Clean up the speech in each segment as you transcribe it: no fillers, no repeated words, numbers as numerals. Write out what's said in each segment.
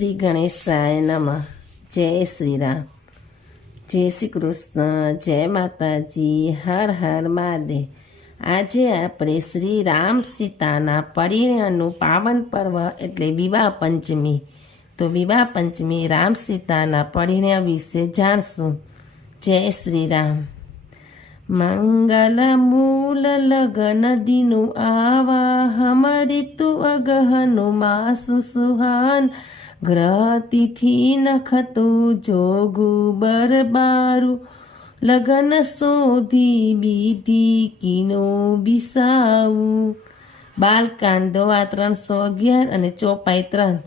શ્રી ગણેશાય નમઃ. જય શ્રી રામ, જય શ્રી કૃષ્ણ, જય માતાજી, હર હર મહાદેવ. આજે આપણે શ્રી રામ સીતાના પરિણયનું પાવન પર્વ એટલે વિવાહ પંચમી. તો વિવાહ પંચમી રામ સીતાના પરિણય વિશે જાણશું. જય શ્રી રામ. મંગલ મૂલ લગન દિનું આવા હમરિતુ અગહનુ માસુ સુહાન ગ્રહ તિથિ નખતું જોગુ બરબારું લગન શોધી બીધી કીનો બિસાવું. બાલકાંડ દોવા 311 અને ચોપાઈ 3.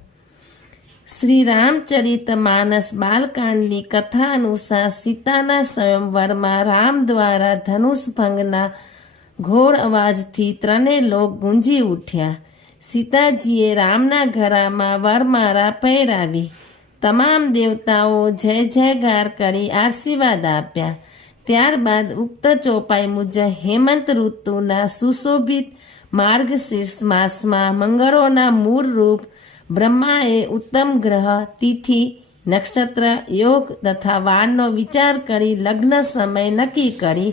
શ્રી રામચરિત માનસ બાલકાંડની કથા અનુસાર સીતાના સ્વયંવરમાં રામ દ્વારા ધનુષ ભંગના ઘોર અવાજથી ત્રણેય લોક ગુંજી ઉઠ્યા. સીતાજીએ રામના ઘરામાં વરમાળા પહેરાવી. તમામ દેવતાઓ જય જયકાર કરી આશીર્વાદ આપ્યા. ત્યારબાદ ઉક્ત ચોપાઈ મુજબ હેમંત ઋતુના સુશોભિત માર્ગશીર્ષ માસમાં મંગળોના મૂળ રૂપ બ્રહ્માએ ઉત્તમ ગ્રહ, તિથિ, નક્ષત્ર, યોગ તથા વારનો વિચાર કરી લગ્ન સમય નક્કી કરી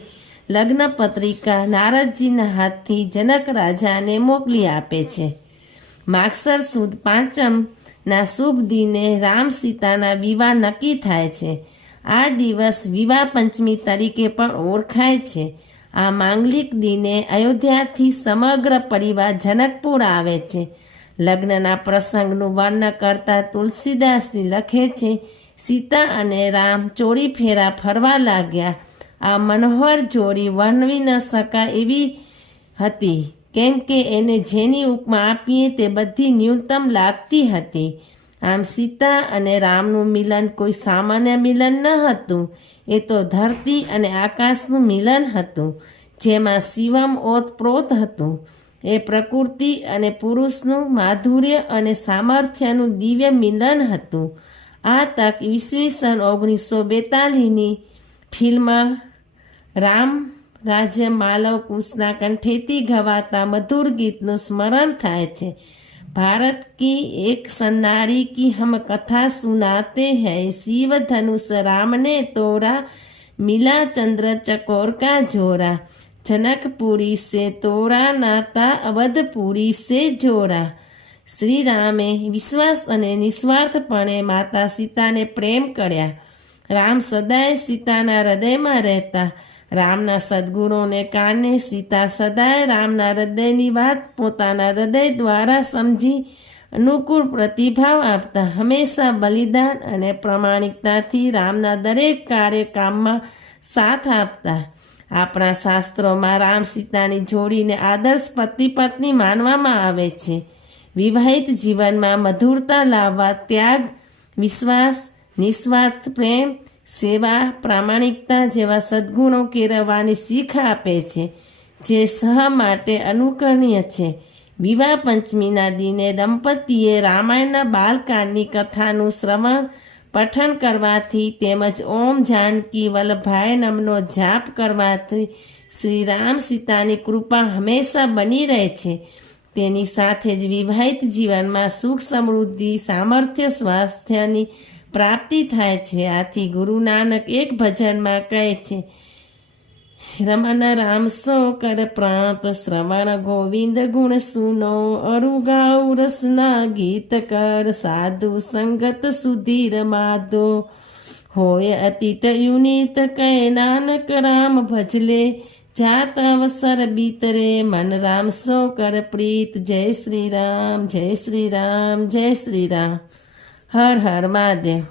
લગ્ન પત્રિકા નારદજીના હાથથી જનક રાજાને મોકલી આપે છે. માગસર સુદ પાંચમના શુભ દિને રામ સીતાના વિવાહ નક્કી થાય છે. આ દિવસ વિવાહ પંચમી તરીકે પણ ઓળખાય છે. આ માંગલિક દિને અયોધ્યાથી સમગ્ર પરિવાર જનકપુર આવે છે. લગ્નના પ્રસંગનું વર્ણન કરતા તુલસીદાસજી લખે છે, સીતા અને રામ ચોરી ફેરા ફરવા લાગ્યા. આ મનોહર જોડી વર્ણવી ન શકાય એવી હતી, કેમ કે એને જેની ઉપમા આપીએ તે બધી ન્યૂનતમ લાગતી હતી. આમ સીતા અને રામનું મિલન કોઈ સામાન્ય મિલન ન હતું. એ તો ધરતી અને આકાશનું મિલન હતું, જેમાં શિવમ ઓતપ્રોત હતું. એ પ્રકૃતિ અને પુરુષનું માધુર્ય અને સામર્થ્યનું દિવ્ય મિલન હતું. આ તક ઈસવીસન 1942ની ફિલ્મ રામ રાજ્ય માલવ કુશના કંઠેથી ગવાતા મધુર ગીતનું સ્મરણ થાય છે. ભારત કી એક સન્નારી કી હમ કથા સુનાતે હૈ, શિવ ધનુષ રામને તોરા મિલા ચંદ્ર ચકોર કા જોરા, जनकपुरी से तोरा नाता अवधपुरी से जोड़ा. શ્રી રામે વિશ્વાસ અને નિસ્વાર્થપણે માતા સીતાને પ્રેમ કર્યા. રામ સદાય સીતાના હૃદયમાં રહેતા. રામના સદ્ગુણોને કારણે સીતા સદાય રામના હૃદયની વાત પોતાના હૃદય દ્વારા સમજી અનુકૂળ પ્રતિભાવ આપતા. હંમેશા બલિદાન અને પ્રમાણિકતાથી રામના દરેક કાર્યકામમાં સાથ આપતા. આપણા શાસ્ત્રોમાં રામ સીતાની જોડીને આદર્શ પતિ પત્ની માનવામાં આવે છે. વિવાહિત જીવનમાં મધુરતા લાવવા ત્યાગ, વિશ્વાસ, નિસ્વાર્થ પ્રેમ, સેવા, પ્રામાણિકતા જેવા સદ્ગુણો કેળવવાની શીખ આપે છે, જે સહ માટે અનુકરણીય છે. વિવાહ પંચમીના દિને દંપતીએ રામાયણના બાલકાંડની કથાનું શ્રવણ પઠન કરવાથી તેમજ ઓમ જાનકી વલ્લભાય નમનો જાપ કરવાથી શ્રી રામ સીતાની કૃપા હંમેશા બની રહે છે. તેની સાથે જ વિવાહિત જીવનમાં સુખ, સમૃદ્ધિ, સામર્થ્ય, સ્વાસ્થ્યની પ્રાપ્તિ થાય છે. આથી ગુરુ નાનક એક ભજનમાં કહે છે, રમન રામ સો કર પ્રાંત શ્રવણ ગોવિંદ ગુણ સુનો, અરુ ગાઉ રસના ગીત કર સાધુ સંગત સુધીર માધો, હોય અતીત યુનિત કહે નાનક રામ ભજલે, જાત અવસર બીતરે મન રામ સો કર પ્રીત. જય શ્રી રામ, જય શ્રી રામ, જય શ્રી રામ. હર હર મહાદેવ.